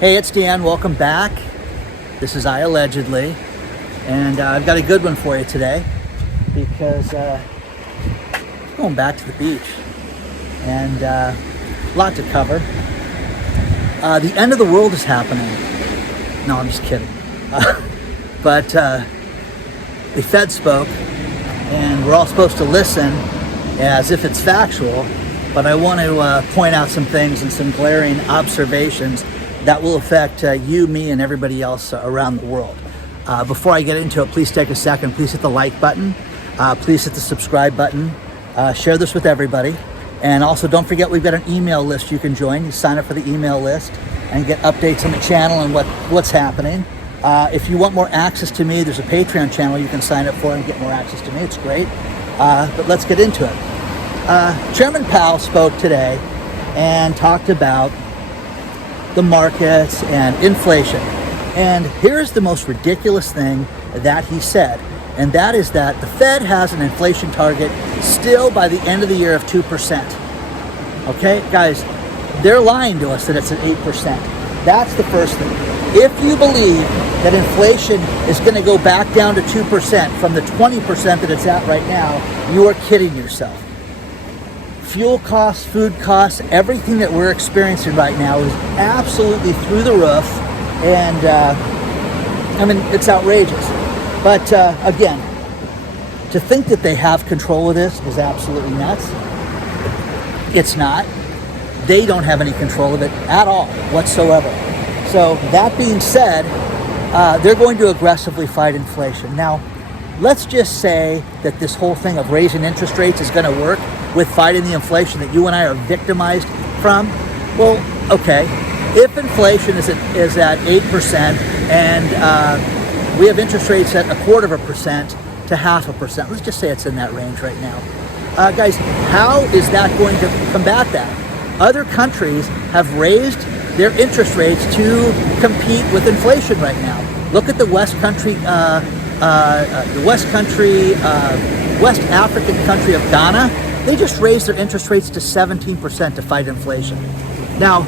Hey, it's Dan. Welcome back. This is IAllegedly, and I've got a good one for you today because I'm going back to the beach and a lot to cover. The end of the world is happening. No, I'm just kidding. But the Fed spoke, and we're all supposed to listen as if it's factual, but I want to point out some things and some glaring observations that will affect you, me, and everybody else around the world. Before I get into it, please take a second. Please hit the like button. Please hit the subscribe button. Share this with everybody. And also don't forget we've got an email list you can join. You sign up for the email list and get updates on the channel and what's happening. If you want more access to me, there's a Patreon channel you can sign up for and get more access to me. It's great. But let's get into it. Chairman Powell spoke today and talked about the markets and inflation. And here's the most ridiculous thing that he said, and that is that the Fed has an inflation target still by the end of the year of 2%. Okay, guys, they're lying to us that it's at 8%. That's the first thing. If you believe that inflation is going to go back down to 2% from the 20% that it's at right now, you are kidding yourself. Fuel costs, food costs, everything that we're experiencing right now is absolutely through the roof, and I mean, it's outrageous. But again, to think that they have control of this is absolutely nuts. It's not. They don't have any control of it at all whatsoever. So that being said, they're going to aggressively fight inflation. Now, let's just say that this whole thing of raising interest rates is going to work with fighting the inflation that you and I are victimized from. Well, okay, if inflation is at 8% and we have interest rates at 0.25% to 0.5%, let's just say it's in that range right now. Guys, how is that going to combat that? Other countries have raised their interest rates to compete with inflation right now. Look at the West African country of Ghana. They just raised their interest rates to 17% to fight inflation. Now,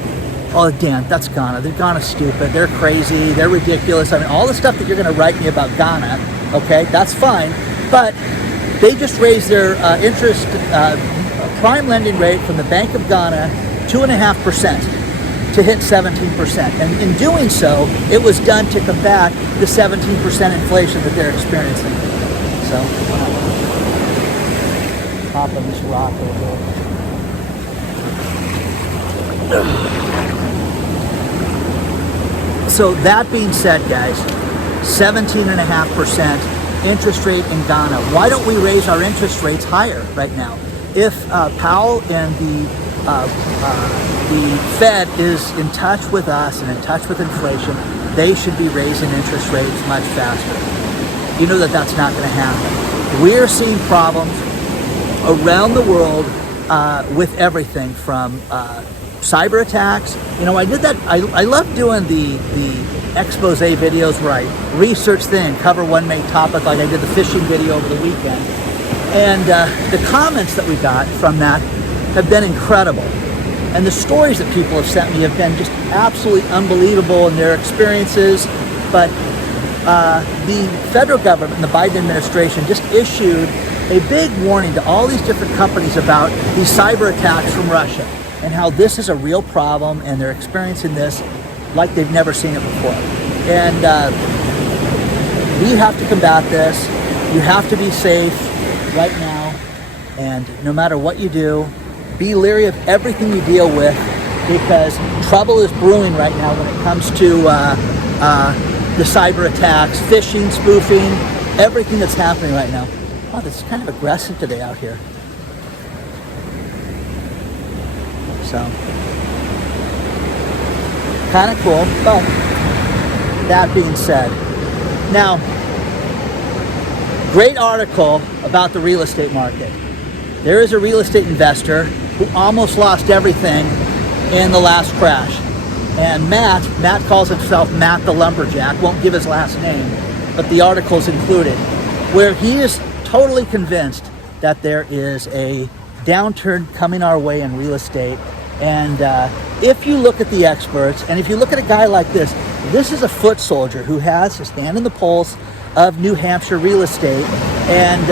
oh, Dan, that's Ghana. Ghana's stupid. They're crazy. They're ridiculous. I mean, all the stuff that you're going to write me about Ghana, okay, that's fine. But they just raised their interest prime lending rate from the Bank of Ghana 2.5% to hit 17%. And in doing so, it was done to combat the 17% inflation that they're experiencing. So, pop on this rock over here. So that being said, guys, 17.5% interest rate in Ghana. Why don't we raise our interest rates higher right now? If Powell and the Fed is in touch with us and in touch with inflation, they should be raising interest rates much faster. You know that that's not going to happen. We're seeing problems around the world with everything from cyber attacks. You know, I did that. I love doing the expose videos where I research things, cover one main topic, like I did the fishing video over the weekend. And the comments that we got from that have been incredible. And the stories that people have sent me have been just absolutely unbelievable in their experiences. But the federal government and the Biden administration just issued a big warning to all these different companies about these cyber attacks from Russia and how this is a real problem and they're experiencing this like they've never seen it before. And we have to combat this. You have to be safe right now. And no matter what you do, be leery of everything you deal with, because trouble is brewing right now when it comes to the cyber attacks, phishing, spoofing, everything that's happening right now. Wow, this is kind of aggressive today out here. So, kind of cool, but that being said, now, great article about the real estate market. There is a real estate investor who almost lost everything in the last crash. And Matt calls himself Matt the Lumberjack, won't give his last name, but the article's included, where he is totally convinced that there is a downturn coming our way in real estate, And if you look at the experts, and if you look at a guy like this is a foot soldier who has his hand in the pulse of New Hampshire real estate. And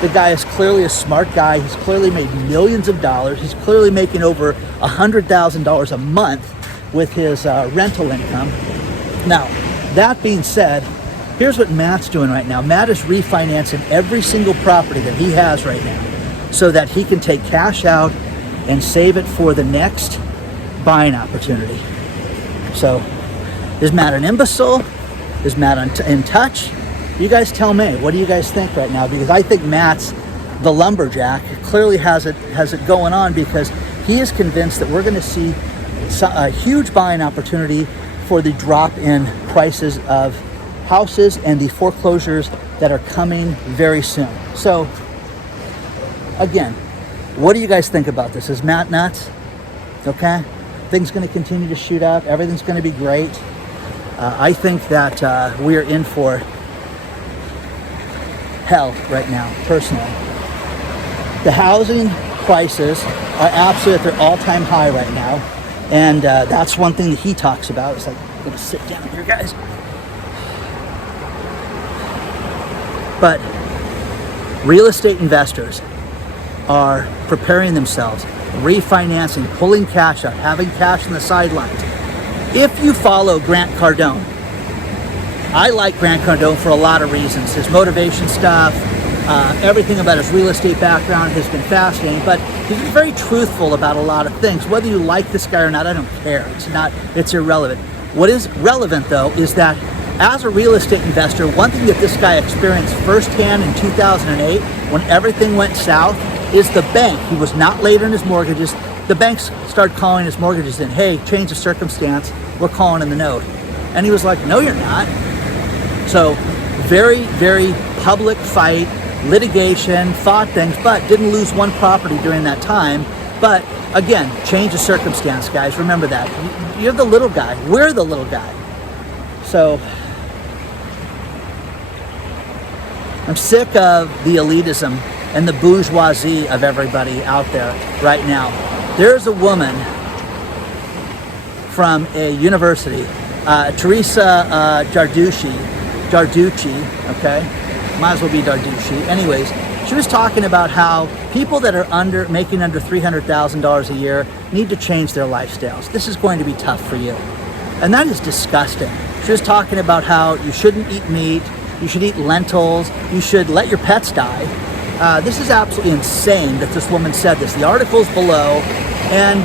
the guy is clearly a smart guy. He's clearly made millions of dollars. He's clearly making over $100,000 a month with his rental income. Now, that being said, here's what Matt's doing right now. Matt is refinancing every single property that he has right now so that he can take cash out and save it for the next buying opportunity. So, is Matt an imbecile? Is Matt in touch? You guys tell me. What do you guys think right now? Because I think Matt's the lumberjack. Clearly has it going on, because he is convinced that we're going to see a huge buying opportunity for the drop in prices of houses and the foreclosures that are coming very soon. So, again, what do you guys think about this? Is Matt nuts? Okay? Things going to continue to shoot up. Everything's going to be great. I think that we are in for hell right now, personally. The housing prices are absolutely at their all-time high right now. And that's one thing that he talks about. It's like, I'm going to sit down here, guys. But real estate investors are preparing themselves, refinancing, pulling cash out, having cash on the sidelines. If you follow Grant Cardone, I like Grant Cardone for a lot of reasons. His motivation stuff, everything about his real estate background has been fascinating, but he's very truthful about a lot of things. Whether you like this guy or not, I don't care. It's irrelevant. What is relevant, though, is that as a real estate investor, one thing that this guy experienced firsthand in 2008, when everything went south, is the bank. He was not late on his mortgages. The banks started calling his mortgages in. Hey, change of circumstance, we're calling in the note. And he was like, no, you're not. So very, very public fight, litigation, fought things, but didn't lose one property during that time. But again, change of circumstance, guys. Remember that. You're the little guy. We're the little guy. So I'm sick of the elitism and the bourgeoisie of everybody out there right now. There's a woman from a university, Teresa Darducci, okay? Might as well be Darducci. Anyways, she was talking about how people that are making under $300,000 a year need to change their lifestyles. This is going to be tough for you. And that is disgusting. She was talking about how you shouldn't eat meat, you should eat lentils, you should let your pets die. This is absolutely insane that this woman said this. The article's below, and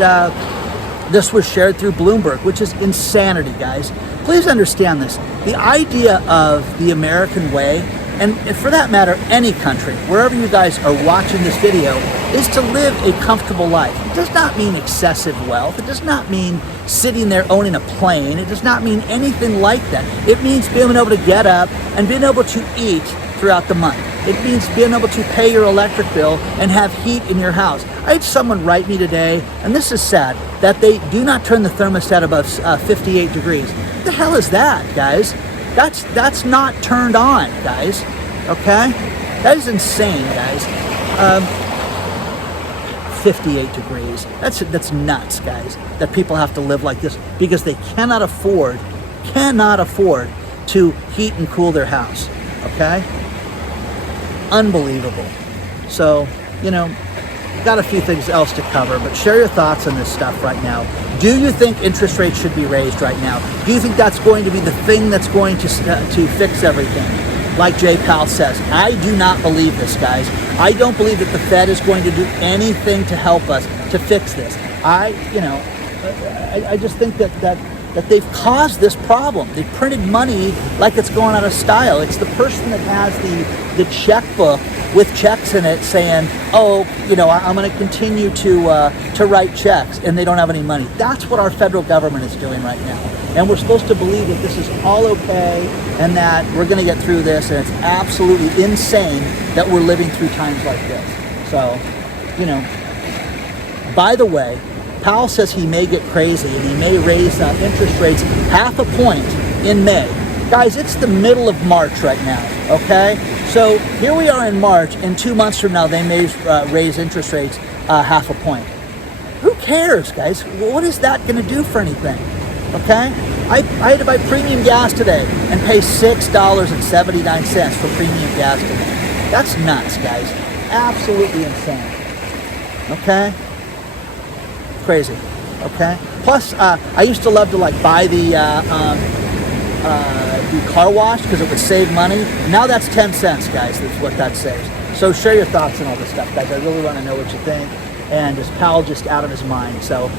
this was shared through Bloomberg, which is insanity, guys. Please understand this. The idea of the American way, and for that matter, any country, wherever you guys are watching this video, is to live a comfortable life. It does not mean excessive wealth. It does not mean sitting there owning a plane. It does not mean anything like that. It means being able to get up and being able to eat throughout the month. It means being able to pay your electric bill and have heat in your house. I had someone write me today, and this is sad, that they do not turn the thermostat above 58 degrees. What the hell is that, guys? That's not turned on, guys. Okay? That is insane, guys. 58 degrees. That's nuts, guys. That people have to live like this because they cannot afford to heat and cool their house. Okay? Unbelievable. So, got a few things else to cover, but share your thoughts on this stuff right now. Do you think interest rates should be raised right now? Do you think that's going to be the thing that's going to fix everything? Like Jay Powell says, I do not believe this, guys. I don't believe that the Fed is going to do anything to help us to fix this. I just think that they've caused this problem. They've printed money like it's going out of style. It's the person that has the checkbook with checks in it saying, I'm going to continue to write checks, and they don't have any money. That's what our federal government is doing right now. And we're supposed to believe that this is all okay and that we're going to get through this, and it's absolutely insane that we're living through times like this. So, by the way, Powell says he may get crazy and he may raise interest rates 0.5 point in May. Guys, it's the middle of March right now, okay? So here we are in March, and 2 months from now they may raise interest rates 0.5 point. Who cares, guys? What is that going to do for anything? Okay? I had to buy premium gas today and pay $6.79 for premium gas today. That's nuts, guys. Absolutely insane. Okay? Crazy. Okay? Plus, I used to love to like buy the car wash because it would save money. Now that's 10 cents, guys. That's what that saves. So share your thoughts on all this stuff, guys. I really want to know what you think. And is Pal just out of his mind? So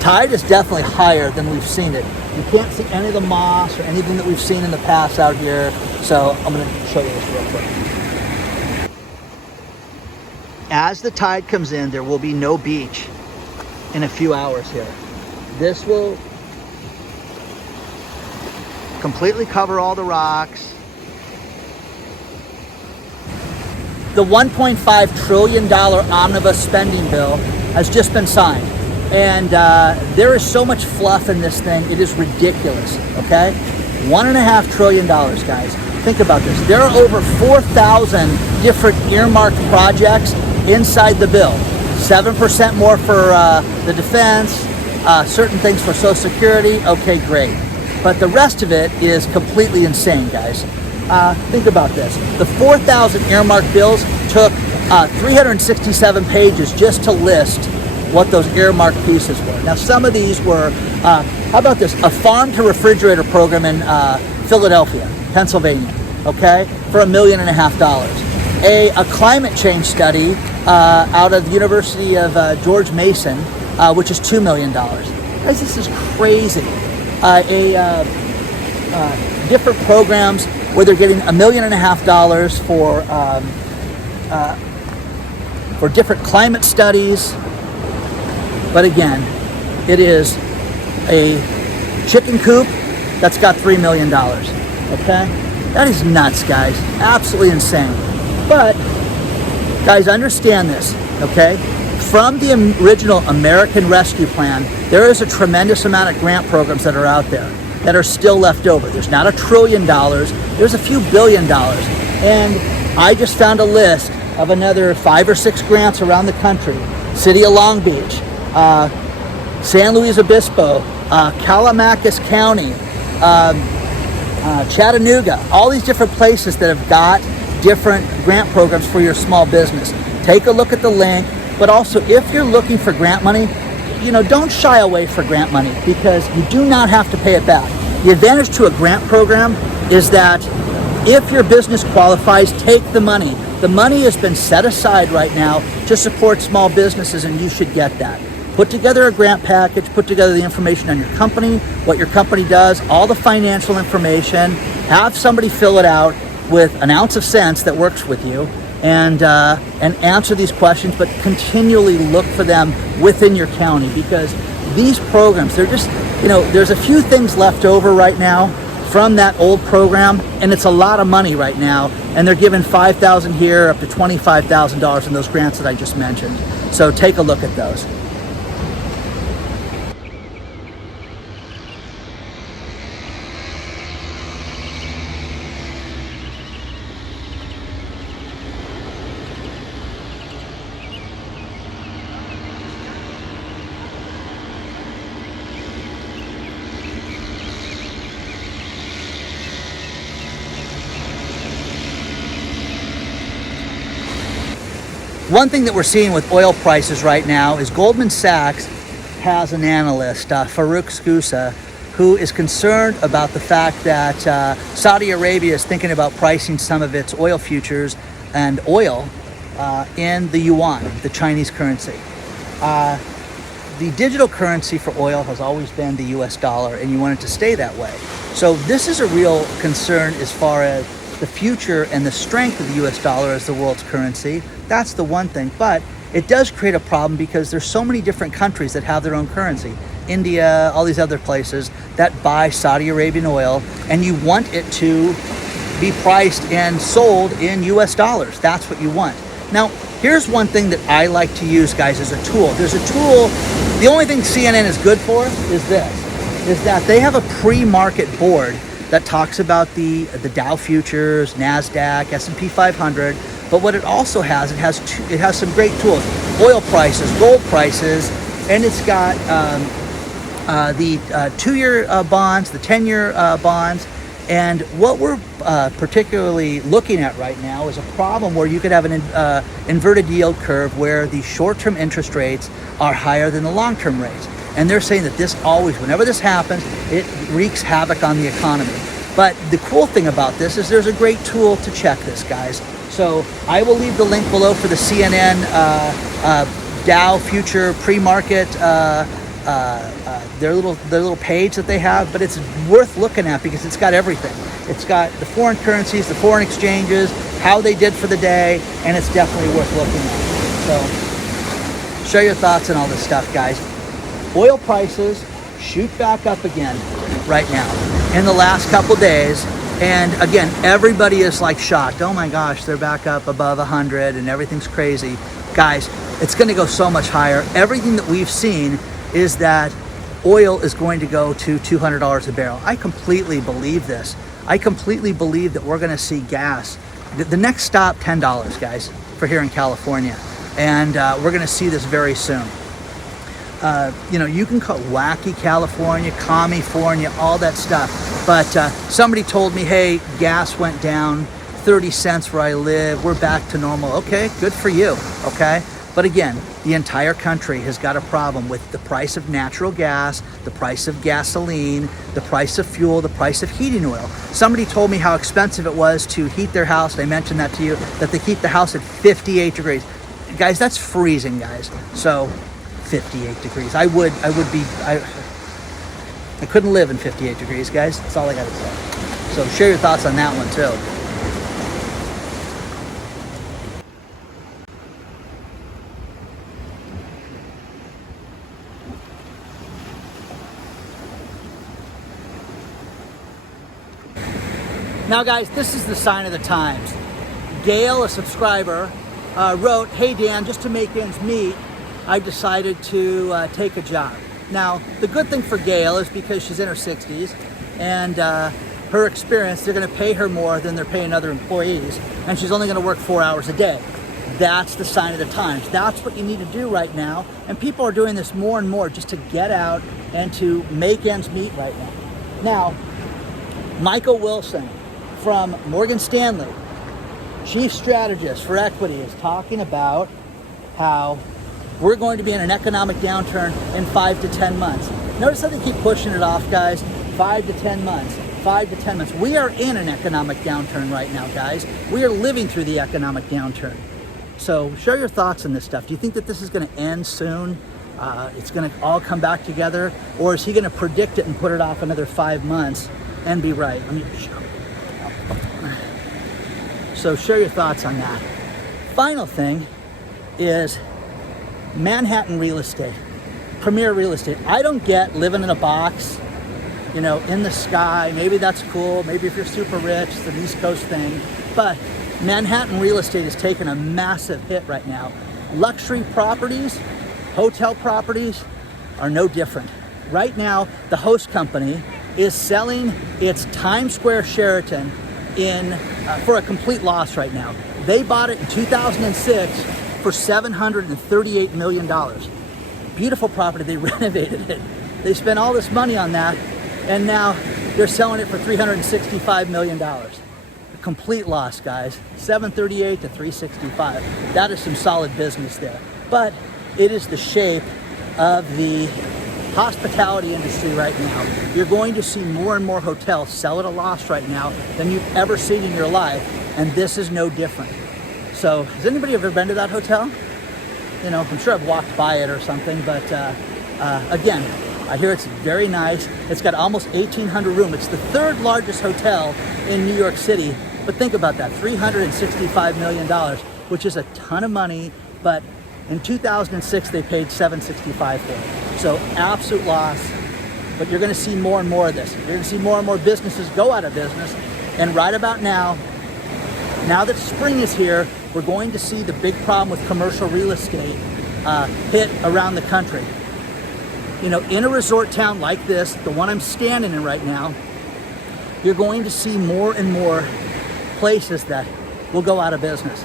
Tide is definitely higher than we've seen it. You can't see any of the moss or anything that we've seen in the past out here. So I'm going to show you this real quick. As the tide comes in, there will be no beach in a few hours here. This will completely cover all the rocks. The $1.5 trillion Omnibus spending bill has just been signed. And there is so much fluff in this thing, it is ridiculous, okay? $1.5 trillion, guys. Think about this. There are over 4,000 different earmarked projects inside the bill. 7% more for the defense, certain things for Social Security, okay, great. But the rest of it is completely insane, guys. Think about this. The 4,000 earmarked bills took 367 pages just to list what those earmarked pieces were. Now, some of these were, how about this? A farm to refrigerator program in Philadelphia, Pennsylvania, okay, for $1.5 million. A climate change study out of the University of George Mason, which is $2 million. Guys, this is crazy. Different programs where they're getting $1.5 million for different climate studies. But again, it is a chicken coop that's got $3 million. Okay, that is nuts, guys. Absolutely insane. But guys, understand this. Okay, from the original American Rescue Plan, there is a tremendous amount of grant programs that are out there that are still left over. There's not $1 trillion, there's a few $1 billion. And I just found a list of another 5 or 6 grants around the country. City of Long Beach, San Luis Obispo, Calamacas County, Chattanooga, all these different places that have got different grant programs for your small business. Take a look at the link, but also if you're looking for grant money, don't shy away for grant money because you do not have to pay it back. The advantage to a grant program is that if your business qualifies, take the money. The money has been set aside right now to support small businesses, and you should get that. Put together a grant package, put together the information on your company, what your company does, all the financial information, have somebody fill it out with an ounce of sense that works with you, and answer these questions, but continually look for them within your county because these programs, they're just, there's a few things left over right now from that old program, and it's a lot of money right now, and they're giving $5,000 here up to $25,000 in those grants that I just mentioned. So take a look at those. One thing that we're seeing with oil prices right now is Goldman Sachs has an analyst, Farouk Skousa, who is concerned about the fact that Saudi Arabia is thinking about pricing some of its oil futures and oil in the yuan, the Chinese currency. The digital currency for oil has always been the US dollar, and you want it to stay that way. So this is a real concern as far as the future and the strength of the US dollar as the world's currency. That's the one thing, but it does create a problem because there's so many different countries that have their own currency. India, all these other places that buy Saudi Arabian oil, and you want it to be priced and sold in US dollars. That's what you want. Now, here's one thing that I like to use, guys, as a tool. There's a tool, the only thing CNN is good for is this, is that they have a pre-market board that talks about the Dow futures, NASDAQ, S&P 500. But what it also has, it has some great tools. Oil prices, gold prices, and it's got the 2-year bonds, the 10-year bonds. And what we're particularly looking at right now is a problem where you could have an inverted yield curve where the short-term interest rates are higher than the long-term rates. And they're saying that this always, whenever this happens, it wreaks havoc on the economy. But the cool thing about this is there's a great tool to check this, guys. So I will leave the link below for the CNN Dow Future Pre-Market their little page that they have, but it's worth looking at because it's got everything. It's got the foreign currencies, the foreign exchanges, how they did for the day, and it's definitely worth looking at. So share your thoughts on all this stuff, guys. Oil prices shoot back up again right now in the last couple days, and again, everybody is like shocked. Oh my gosh, they're back up above 100 and everything's crazy. Guys, it's going to go so much higher. Everything that we've seen is that oil is going to go to $200 a barrel. I completely believe this. I completely believe that we're going to see gas. The next stop, $10, guys, for here in California. And we're going to see this very soon. You know, you can call wacky California, California, all that stuff. But somebody told me, hey, gas went down 30 cents where I live. We're back to normal. Okay, good for you, okay? But again, the entire country has got a problem with the price of natural gas, the price of gasoline, the price of fuel, the price of heating oil. Somebody told me how expensive it was to heat their house. I mentioned that to you, that they keep the house at 58 degrees. Guys, that's freezing, guys. So 58 degrees. I couldn't live in 58 degrees, guys. That's all I got to say. So share your thoughts on that one too. Now guys, this is the sign of the times. Gail, a subscriber, wrote, hey Dan, just to make ends meet, I decided to take a job. Now, the good thing for Gail is because she's in her 60s and her experience, they're gonna pay her more than they're paying other employees, and she's only gonna work 4 hours a day. That's the sign of the times. That's what you need to do right now. And people are doing this more and more just to get out and to make ends meet right now. Now, Michael Wilson from Morgan Stanley, chief strategist for equity, is talking about how we're going to be in an economic downturn in 5 to 10 months. Notice how they keep pushing it off, guys. 5 to 10 months, 5 to 10 months. We are in an economic downturn right now, guys. We are living through the economic downturn. So share your thoughts on this stuff. Do you think that this is going to end soon? It's going to all come back together? Or is he going to predict it and put it off another 5 months and be right? So share your thoughts on that. Final thing is Manhattan real estate, premier real estate. I don't get living in a box, you know, in the sky. Maybe that's cool. Maybe if you're super rich, it's an East Coast thing. But Manhattan real estate is taking a massive hit right now. Luxury properties, hotel properties are no different. Right now, the host company is selling its Times Square Sheraton for a complete loss right now. They bought it in 2006 for $738 million. Beautiful property, they renovated it. They spent all this money on that, and now they're selling it for $365 million. A complete loss, guys. 738 to 365. That is some solid business there. But it is the shape of the hospitality industry right now. You're going to see more and more hotels sell at a loss right now than you've ever seen in your life, and this is no different. So, has anybody ever been to that hotel? You know, I'm sure I've walked by it or something, but again, I hear it's very nice. It's got almost 1,800 rooms. It's the third largest hotel in New York City, but think about that, $365 million, which is a ton of money, but in 2006, they paid $765 for it. So absolute loss, but you're gonna see more and more of this. You're gonna see more and more businesses go out of business, and right about now that spring is here, we're going to see the big problem with commercial real estate hit around the country. You know, in a resort town like this, the one I'm standing in right now, you're going to see more and more places that will go out of business.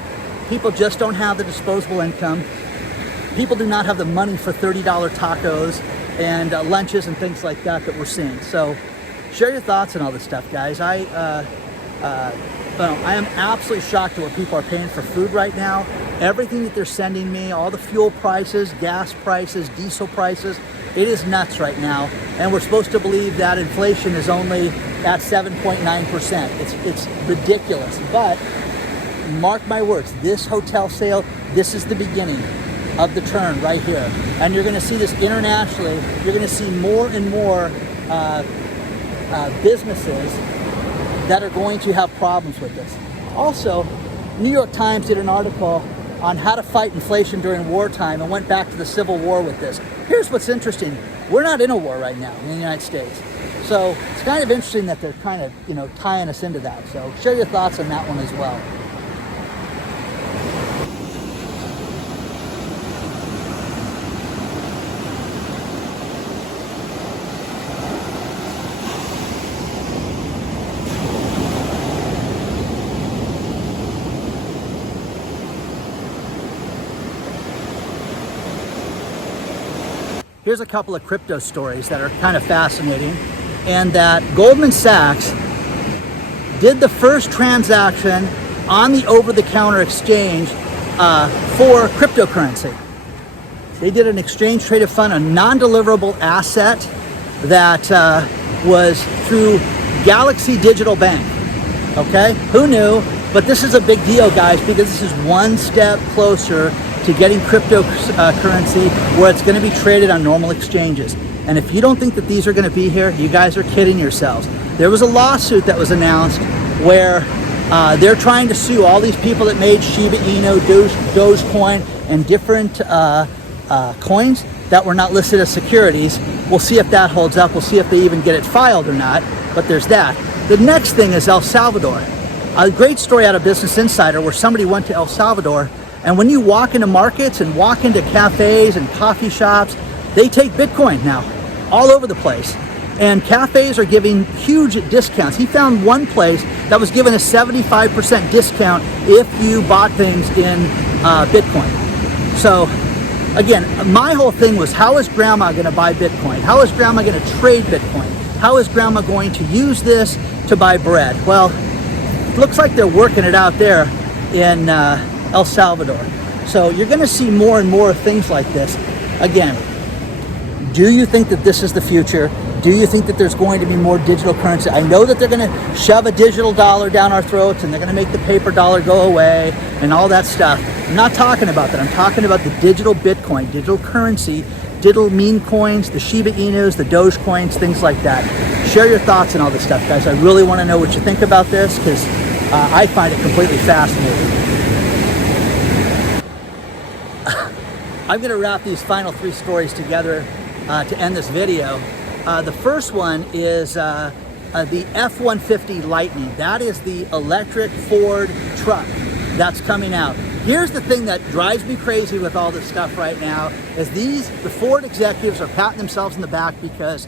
People just don't have the disposable income. people do not have the money for $30 tacos and lunches and things like that we're seeing. So share your thoughts on all this stuff, guys. I am absolutely shocked at what people are paying for food right now. Everything that they're sending me, all the fuel prices, gas prices, diesel prices, it is nuts right now. And we're supposed to believe that inflation is only at 7.9%. It's ridiculous. But mark my words, this hotel sale, this is the beginning of the turn right here. And you're going to see this internationally. You're going to see more and more businesses that are going to have problems with this. Also, New York Times did an article on how to fight inflation during wartime and went back to the Civil War with this. Here's what's interesting. We're not in a war right now in the United States. So it's kind of interesting that they're kind of, tying us into that. So share your thoughts on that one as well. Here's a couple of crypto stories that are kind of fascinating, and that Goldman Sachs did the first transaction on the over-the-counter exchange for cryptocurrency. They did an exchange traded fund, a non-deliverable asset that was through Galaxy Digital Bank. Okay, who knew? But this is a big deal, guys, because this is one step closer to getting cryptocurrency where it's going to be traded on normal exchanges. And if you don't think that these are going to be here, you guys are kidding yourselves. There was a lawsuit that was announced where they're trying to sue all these people that made Shiba Inu, Dogecoin, and different coins that were not listed as securities. We'll see if that holds up. We'll see if they even get it filed or not. But there's that. The next thing is El Salvador. A great story out of Business Insider where somebody went to El Salvador, and when you walk into markets and walk into cafes and coffee shops, they take Bitcoin now all over the place. And cafes are giving huge discounts. He found one place that was given a 75% discount if you bought things in Bitcoin. So again, my whole thing was, how is grandma going to buy Bitcoin? How is grandma going to trade Bitcoin? How is grandma going to use this to buy bread? Well, it looks like they're working it out there in El Salvador. So you're going to see more and more things like this. Again, do you think that this is the future? Do you think that there's going to be more digital currency? I know that they're going to shove a digital dollar down our throats and they're going to make the paper dollar go away and all that stuff. I'm not talking about that. I'm talking about the digital Bitcoin, digital currency, digital meme coins, the Shiba Inus, the Dogecoins, things like that. Share your thoughts on all this stuff, guys. I really want to know what you think about this because I find it completely fascinating. I'm going to wrap these final three stories together to end this video. The first one is the F-150 Lightning. That is the electric Ford truck that's coming out. Here's the thing that drives me crazy with all this stuff right now is the Ford executives are patting themselves in the back because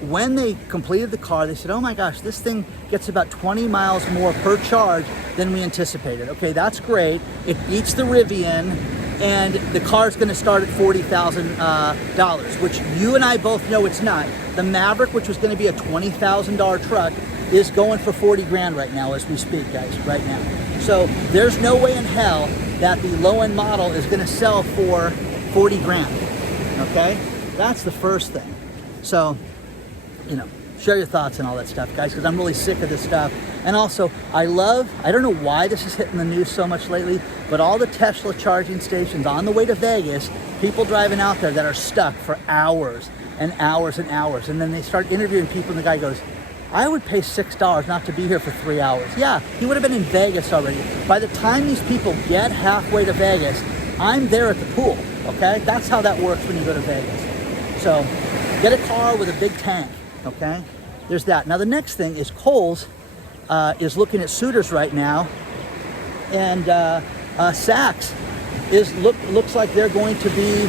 when they completed the car, they said, oh my gosh, this thing gets about 20 miles more per charge than we anticipated. Okay, that's great. It beats the Rivian, and the car's going to start at $40,000, which you and I both know it's not. The Maverick, which was going to be a $20,000 truck, is going for 40 grand right now as we speak, guys, right now. So there's no way in hell that the low-end model is going to sell for 40 grand, okay? That's the first thing. So, share your thoughts on all that stuff, guys, because I'm really sick of this stuff. And also, I don't know why this is hitting the news so much lately, but all the Tesla charging stations on the way to Vegas, people driving out there that are stuck for hours and hours and hours. And then they start interviewing people, and the guy goes, I would pay $6 not to be here for 3 hours. Yeah, he would have been in Vegas already. By the time these people get halfway to Vegas, I'm there at the pool, okay? That's how that works when you go to Vegas. So get a car with a big tank, okay? There's that. Now the next thing is Kohl's is looking at suitors right now, and Saks looks like they're going to be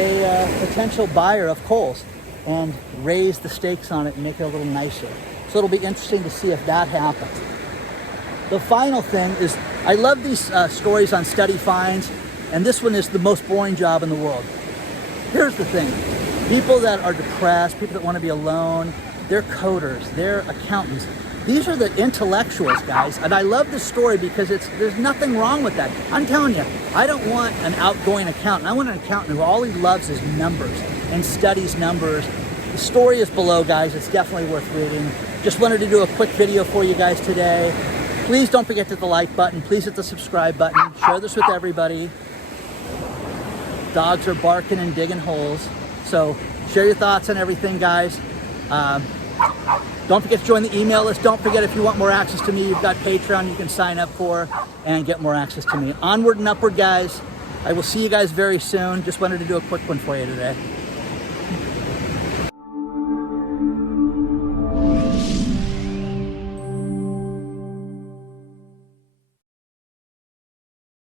a potential buyer of Kohl's and raise the stakes on it and make it a little nicer. So it'll be interesting to see if that happens. The final thing is, I love these stories on study finds. And this one is the most boring job in the world. Here's the thing. People that are depressed, people that want to be alone, they're coders, they're accountants. These are the intellectuals, guys. And I love this story because there's nothing wrong with that. I'm telling you, I don't want an outgoing accountant. I want an accountant who all he loves is numbers and studies numbers. The story is below, guys. It's definitely worth reading. Just wanted to do a quick video for you guys today. Please don't forget to hit the like button. Please hit the subscribe button. Share this with everybody. Dogs are barking and digging holes. So share your thoughts on everything, guys. Don't forget to join the email list. Don't forget, if you want more access to me, you've got Patreon you can sign up for and get more access to me. Onward and upward, guys. I will see you guys very soon. Just wanted to do a quick one for you today.